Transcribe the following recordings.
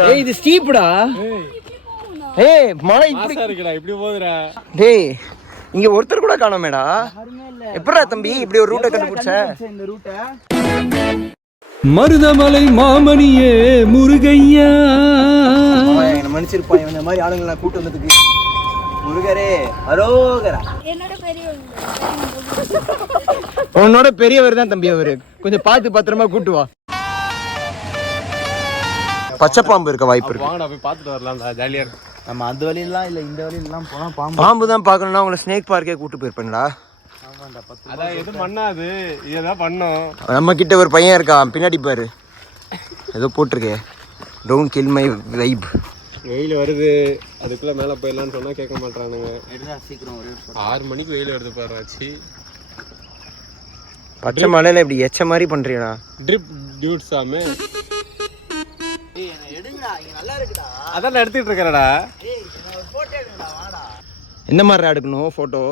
ஏய் இது ஸ்டீப்டா. ஏய் மலை இப்படி இருக்குடா, இப்படி போகுதுடா. டேய் இங்க ஒருத்தர் கூட காணோமேடா. எப்படா தம்பி இப்படி ஒரு ரூட்டை கண்டுபிடிச்ச? இந்த ரூட்டை மருதமலை மாமணியே முருகையா. என்ன மன்னிச்சிருப்பான், இந்த மாதிரி ஆளுங்களை கூட்டு வந்ததுக்கு. முருகரே அரோகரா. உன்னோட பெரியவர் தான் தம்பி அவரு. கொஞ்சம் பார்த்து பத்திரமா கூட்டு வா. பச்சை பாம்பு இருக்க வாய்ப்பு இருக்கு. வாங்கடா போய் பார்த்துட்டு வரலாம்டா, ஜாலியா இருக்கும். நம்ம அந்த வழியெல்லாம் இல்லை, இந்த வழியெல்லாம் போனால் பாம்பு தான் பார்க்கணும்னா உங்களை ஸ்னேக் பார்க்கே கூட்டு போயிருப்பேன்டா. அதான் எதுவும் பண்ணாது, இதான் பண்ணோம். நம்ம கிட்ட ஒரு பையன் இருக்கான், பின்னாடி பாரு ஏதோ போட்டிருக்கே, டோன்ட் கில் மை வைப். வெயில் வருது, அதுக்குள்ள மேலே போயிடலான்னு சொன்னா கேட்க மாட்டானுங்க. சீக்கிரம் 6 மணிக்கு வெயில் வருது பாராச்சு. பச்சை மலையில இப்படி எச்ச மாதிரி பண்றியடா. ட்ரிப் டியூட் சாமி. அதான் எடுத்துட்டு இருக்கறடா. என்ன மாதிரி எடுக்கணும் போட்டோ?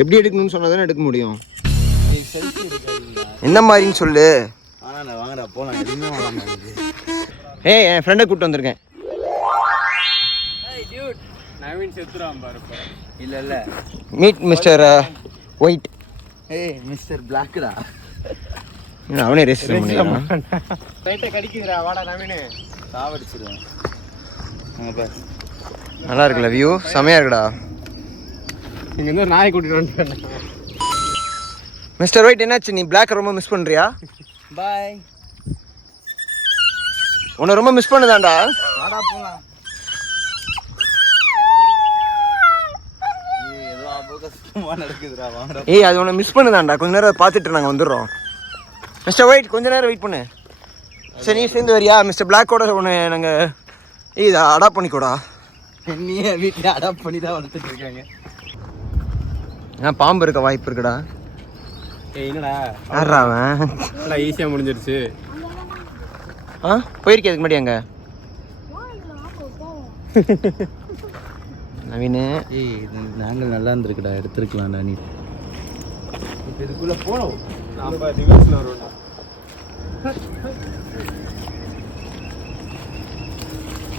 எப்படி எடுக்கணும்னு சொன்னாதானே எடுக்க முடியும். என்ன மாதிரின்னு சொல்லு. வாங்கடா போலாம். ஏய் என் ஃப்ரெண்டை கூப்பிட்டு வந்திருக்கேன். நவீன் செத்துறான் பாரு. இல்ல மீட் மிஸ்டர் ஒயிட். ஏய் மிஸ்டர் பிளாக்டா. அவனே ரெஸ்ட் பண்ணிடுறான். ரைட்டை கடிக்குதுடா, வாடா நவீன். சாவடிச்சிடுவேன். நல்லா இருக்குல்ல வியூ, செமையா இருக்குடா. இங்க இருந்து நாயை கூட்டிட்டு வந்துட்டேன். மிஸ்டர் ஒயிட் என்னாச்சு, நீ பிளாக் ரொம்ப மிஸ் பண்றியா? பாய். உன்னை ரொம்ப மிஸ் பண்ணுதாண்டா. வாடா போலாம். ஏதோ ஆபோகமா நடக்குதுடா, வாடா. ஏய் அது உன்னை மிஸ் பண்ணுதாண்டா, கொஞ்ச நேரம் பார்த்துட்டு நாங்கள் வந்துடுறோம். மிஸ்டர் ஒயிட் கொஞ்ச நேரம் வெயிட் பண்ணு. சரி நீ சேர்ந்து வரியா? மிஸ்டர் பிளாக்கோட உன்னை நாங்கள் இதை அடாப்ட் பண்ணிக்கூடா. நீயே வீட்டில் அடாப்ட் பண்ணி தான் வளர்த்துட்டு இருக்காங்க. பாம்பு இருக்க வாய்ப்பு இருக்குடா. ஏய் என்னடா யாரா அவன்? ஈஸியாக முடிஞ்சிருச்சு. போயிருக்கே அதுக்கு முன்னாடி அங்கே நவீனு. ஏய் இது நாங்கள் நல்லா இருந்திருக்குடா, எடுத்துருக்கலாம்டா நீ. இப்போ இதுக்குள்ளே போனோம். நம்ம ரிவர்ஸில் வருவோம்டா.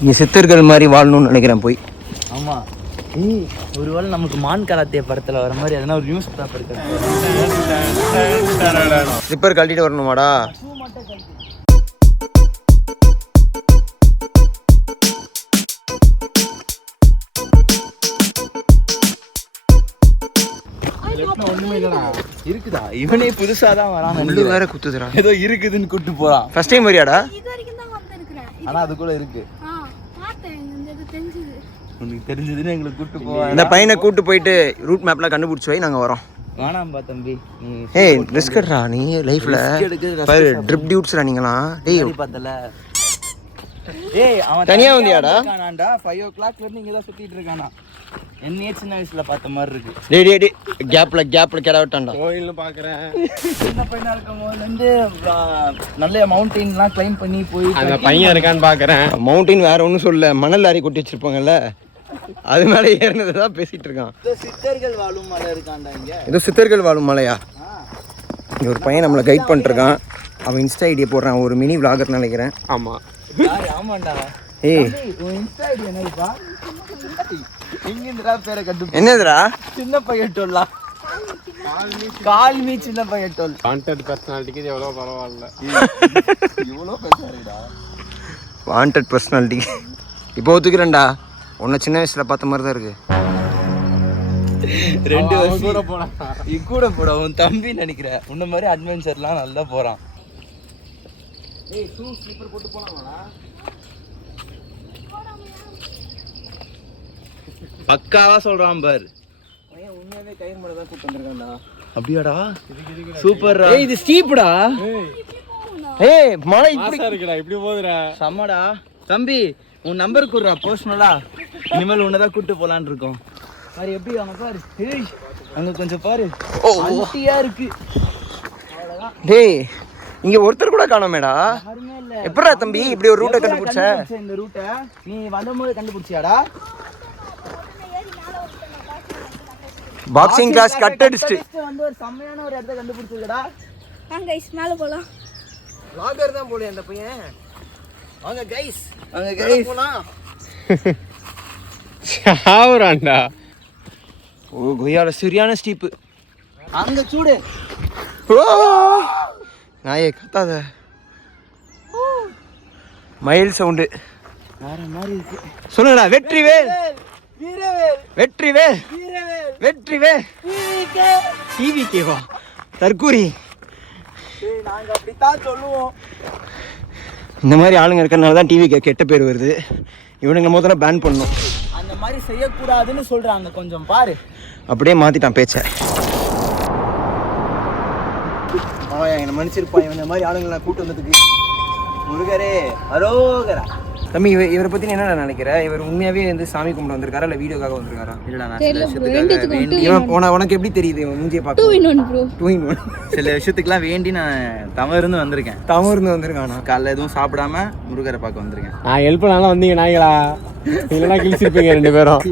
நீ சித்தர்கள் மாதிரி வாழணும்னு நினைக்கிறேன் போய். ஆமாம். ஏய் ஒருவேளை நமக்கு மான் காலத்திய படத்தில் வர மாதிரி எதனா ஒரு நியூஸ் பேப்பர் இருக்கு. ஸ்லிப்பர் கழட்டிட்டு வரணுமாடா? இருக்குதா? இவனே புதுசாக தான் வரான். ரெண்டு வேற குத்துதுடா. ஏதோ இருக்குதுன்னு கூப்பிட்டு போகிறான். ஃபர்ஸ்ட் டைம் வரியாடா? ஆனால் அது கூட இருக்கு. உனக்கு தெரிஞ்சதுன்னு எங்களுக்கு கூப்பிட்டு போவான். இந்த பையனை கூப்பிட்டு போயிட்டு ரூட் மேப்லாம் கண்டுபிடிச்சி வை, நாங்கள் வரோம். வேணாம்பா தம்பி. ஏய் ரிஸ்கட்ரா நீ லைஃப்ல. ட்ரிப் டியூட்ஸ்ரா நீங்களாம். டேய் பார்த்தல. ஏய் அவன் தனியா வந்தியாடா? 5 o'clock இருந்து இங்க தான் சுத்திட்டு இருக்கானா. என்னையே சின்ன வயசுல பார்த்த மாதிரி இருக்கு. டேய் டேய் டேய் கேப்ல கேடா விட்டான்டா. கோயில்ல பாக்குறேன். சின்ன பையனா இருக்கும்போது வந்து நல்ல மவுண்டன்லாம் கிளைம் பண்ணி போய் அந்த பையன் இருக்கான்னு பாக்குறேன். மவுண்டன் வேற ஒன்றும் சொல்ல, மணல் லாரி கொட்டி வச்சிருப்பாங்கல்ல, அது மேலே ஏறினதை தான் பேசிட்டு இருக்கான். சித்தர்கள் வாழும் மலை இருக்காண்டா இங்க. ஏதோ சித்தர்கள் வாழும் மலையா? இங்க ஒரு பையன் நம்மளை கைட் பண்ணிட்டு இருக்கான். அவன் இன்ஸ்டா ஐடியை போடுறான், ஒரு மினி விளாகர் நினைக்கிறேன். ஆமா ஆமாண்டா. ஏய் உன் இன்ஸ்டா ஐடி என்னப்பா? எங்கேருந்துடா பேரை கண்டு? என்னதுடா? சின்ன பையன் டோல்லா. கால்மி சின்ன பையன் டோல். வாண்டட் பர்சனாலிட்டிக்கு இது எவ்வளோ பரவாயில்ல. இவ்வளோ பேசாருடா. வாண்டட் பர்சனாலிட்டி இப்போ ஒத்துக்கிறேன்டா. உன்னை சின்ன வயசுல பார்த்த மாதிரி தான் இருக்கு. 2 வருஷம் கூட போனா கூட போட உன் தம்பி நினைக்கிறேன். உன்ன மாதிரி அட்வென்ச்சர்லாம் நல்லா போறான். ஏய் ஷூ ஸ்லிப்பர் போட்டு போலாமாடா? பக்காவா சொல்றான் பார். பையன் உண்மையாவே கயிறு மேல தான் கூட்டி வந்திருக்கான்டா. அப்படியாடா? சூப்பர்டா. ஏய் இது ஸ்டீப்டா. ஏய் மலை இப்படி இருக்குடா, இப்படி போகுதுடா. சம்மடா. தம்பி உன் நம்பர் குடுறா பர்சனலா. இனிமேல் உன்னதான் கூட்டு போலான்னு இருக்கோம். பாரு எப்படி அங்க பாரு. ஏய் அங்க கொஞ்சம் பாரு. ஓட்டியா இருக்கு. டேய் இங்க ஒருத்தர் கூட காணோமேடா. எப்படா தம்பி இப்படி ஒரு ரூட்டை கண்டுபிடிச்ச? இந்த ரூட்டை நீ வரும்போது கண்டுபிடிச்சியாடா? பாக்ஸிங் கிளாஸ் கட் அடிச்சிட்டு வந்து ஒரு செம்மையான ஒரு இடத்தை கண்டுபிடிச்சிருக்கடா. வாங்க गाइस மேல போலாம். vlogger தான் போல அந்த பையன். வாங்க கைஸ், வாங்க கைஸ் போலாம். சாவுறான்டா. ஓ கொய்யால சரியான ஸ்டீப். அங்க சூடு. நாயே கத்தாத. மயில் சவுண்டு வேற மாதிரி இருக்கு. சொல்லுங்கடா. வெற்றிவேல், வீரவேல், வெற்றிவேல், வீரவேல், வெற்றிவேல். டிவிகே. டிவிகேவா? தற்கூரி. நாங்க அப்படித்தான் சொல்லுவோம். இந்த மாதிரி ஆளுங்க இருக்கிறனால தான் டிவிக்கு கெட்ட பேர் வருது. இவனுங்க முதல்ல பேன் பண்ணணும். அந்த மாதிரி செய்யக்கூடாதுன்னு சொல்றாங்க. கொஞ்சம் பாரு. அப்படியே மாத்திட்டான் பேச்சை. என்னை மன்னிச்சிருப்பான் இந்த மாதிரி ஆளுங்களாம் கூட்டு வந்ததுக்கு. முருகரே அரோகரா. தம்பி இவரை பத்தி நீ என்ன நினைக்கிற? இவர் உண்மையாவே வந்து சாமி கும்பிட வந்திருக்காரா இல்ல வீடியோக்காக வந்திருக்காரா? இல்லடா, நான் சில விஷயத்துக்காக வேண்டி உனக்கு எப்படி தெரியுது மூஞ்சியை பார்க்க? 2 in 1 bro. 2 in 1. சில விஷயத்துக்குலாம் வேண்டி நான் தவறு வந்திருக்கேன். தவறு வந்திருக்கானா? காலைல எதுவும் சாப்பிடாம முருகரை பார்க்க வந்திருக்கேன். நான் ஹெல்ப் பண்ணாலும் வந்தீங்க நாய்களா? இல்லைன்னா கிழிச்சிருப்பீங்க 2 பேரும்.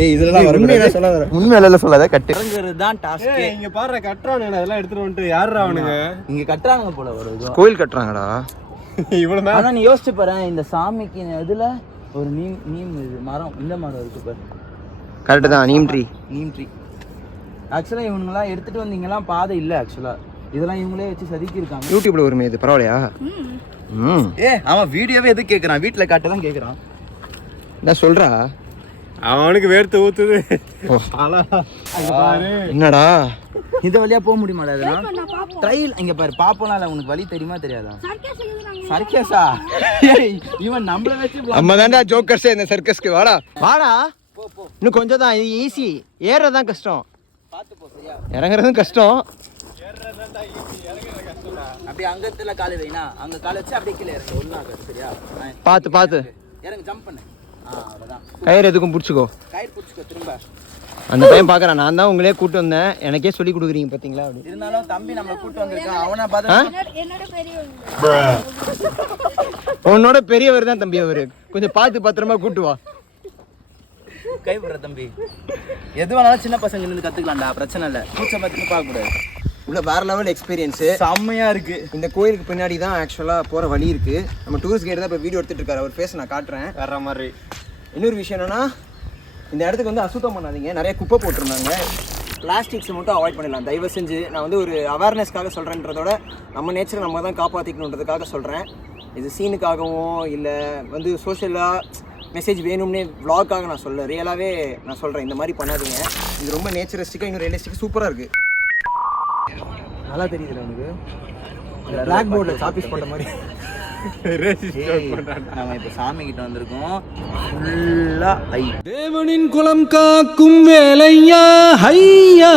ஏய் இதெல்லாம் உண்மையில சொல்லாத. உண்மையில சொல்லாத. கட்டு இறங்குறது தான் டாஸ்க். இங்க பாரு கட்டுறானுங்க, அதெல்லாம் எடுத்துட்டு வந்துட்டு யாருடா அவனுங்க? இங்க கட்டுறாங்க போல ஒரு இது. கோயில் கட்டுறாங்கடா. இவ்வளவு ஆனா நீ யோசிச்சு பாரு, இந்த சாமிக்கு இதுல ஒரு நீம் இது மரம், இந்த மரம் இருக்கு பாரு. கரெக்ட் தான். நீம் ட்ரீ. ஆக்சுவலா இவங்கெல்லாம் எடுத்துட்டு வந்தீங்கலாம் பாதை இல்ல. ஆக்சுவலா இதெல்லாம் இவங்களே வச்சு செதுக்கி இருக்காங்க. யூடியூப்ல வருமே இது, பரவாயில்லையா? அவன் வீடியோவே எது கேக்குறான்? வீட்டுல காட்ட தான் கேக்குறான். நான் சொல்றா அவனுக்கு வேர்த்து ஊத்துது. என்னடா இந்த வழியா போக முடியுமாடா? ட்ரைல் இங்க பாரு. பாப்போம்ல, இல்ல உனக்கு வழி தெரியுமா தெரியாதா? சர்க்கஸா? இவன் நம்மள வச்சு நம்ம தான்டா ஜோக்கர்ஸே இந்த சர்க்கஸ்க்கு. வாடா வாடா. இன்னும் கொஞ்சம் தான். இது ஈஸி. ஏறதான் கஷ்டம். பாத்து போ. சரியா? இறங்குறதும் கஷ்டம். அப்படியே அங்கத்துல காலை வைனா, அங்க காலை வச்சு அப்படியே கீழே இறங்கு. ஒண்ணாக. சரியா? பார்த்து பார்த்து இறங்கு, ஜம்ப் பண்ணு. அவ்வளவுதான். கயிறு எதுக்கும் பிடிச்சிக்கோ. கயிறு பிடிச்சிக்கோ. திரும்ப அந்த பையன் பார்க்கறான். நான் தான் உங்களே கூட்டு வந்தேன், எனக்கே சொல்லி கொடுக்குறீங்க பாத்தீங்களா? அப்படி இருந்தாலும் தம்பி நம்ம கூட்டு வந்திருக்கான். அவனா பார்த்து என்னோட பெரியவங்க. உன்னோட பெரியவர் தான் தம்பி அவரு. கொஞ்சம் பார்த்து பத்திரமா கூட்டு வா. கை விடுற தம்பி. எது வேணாலும் சின்ன பசங்க இருந்து கத்துக்கலாம்டா, பிரச்சனை இல்லை. பூச்சை பார்த்து பார்க்க கூடாது. உள்ள வேற லெவல் எக்ஸ்பீரியன்ஸ். செம்மையா இருக்கு. இந்த கோயிலுக்கு பின்னாடி தான் ஆக்சுவலா போற வழி இருக்கு. நம்ம டூரிஸ்ட் கைடு தான் இப்போ வீடியோ எடுத்துட்டு இருக்காரு. அவர் ஃபேஸ் நான் காட்டுறேன். வேற மாதிரி. இன்னொரு விஷயம் என்னன்னா, இந்த இடத்துக்கு வந்து அசுத்தம் பண்ணாதீங்க. நிறைய குப்பை போட்டிருந்தாங்க. பிளாஸ்டிக்ஸை மட்டும் அவாய்ட் பண்ணிடலாம் தயவு செஞ்சு. நான் வந்து ஒரு அவேர்னஸ்க்காக சொல்கிறேன்றதோட நம்ம நேச்சரை நம்ம தான் காப்பாற்றிக்கணுன்றதுக்காக சொல்கிறேன். இது சீனுக்காகவும் இல்லை வந்து சோஷியலாக மெசேஜ் வேணும்னே vlogகாக நான் சொல்ல, ரியலாகவே நான் சொல்கிறேன். இந்த மாதிரி பண்ணாதீங்க. இது ரொம்ப நேச்சுரஸ்டிக்காக, இன்னும் ரியலிஸ்டிக்காக சூப்பராக இருக்குது. நல்லா தெரியுதுல்ல உனக்கு? பிளாக் போர்டில் காப்பீஸ் பண்ணுற மாதிரி. நம்ம இப்ப சாமி கிட்ட வந்திருக்கோம். ஃபுல்லா தேவனின் குலம் காக்கும் வேலையா ஐயா.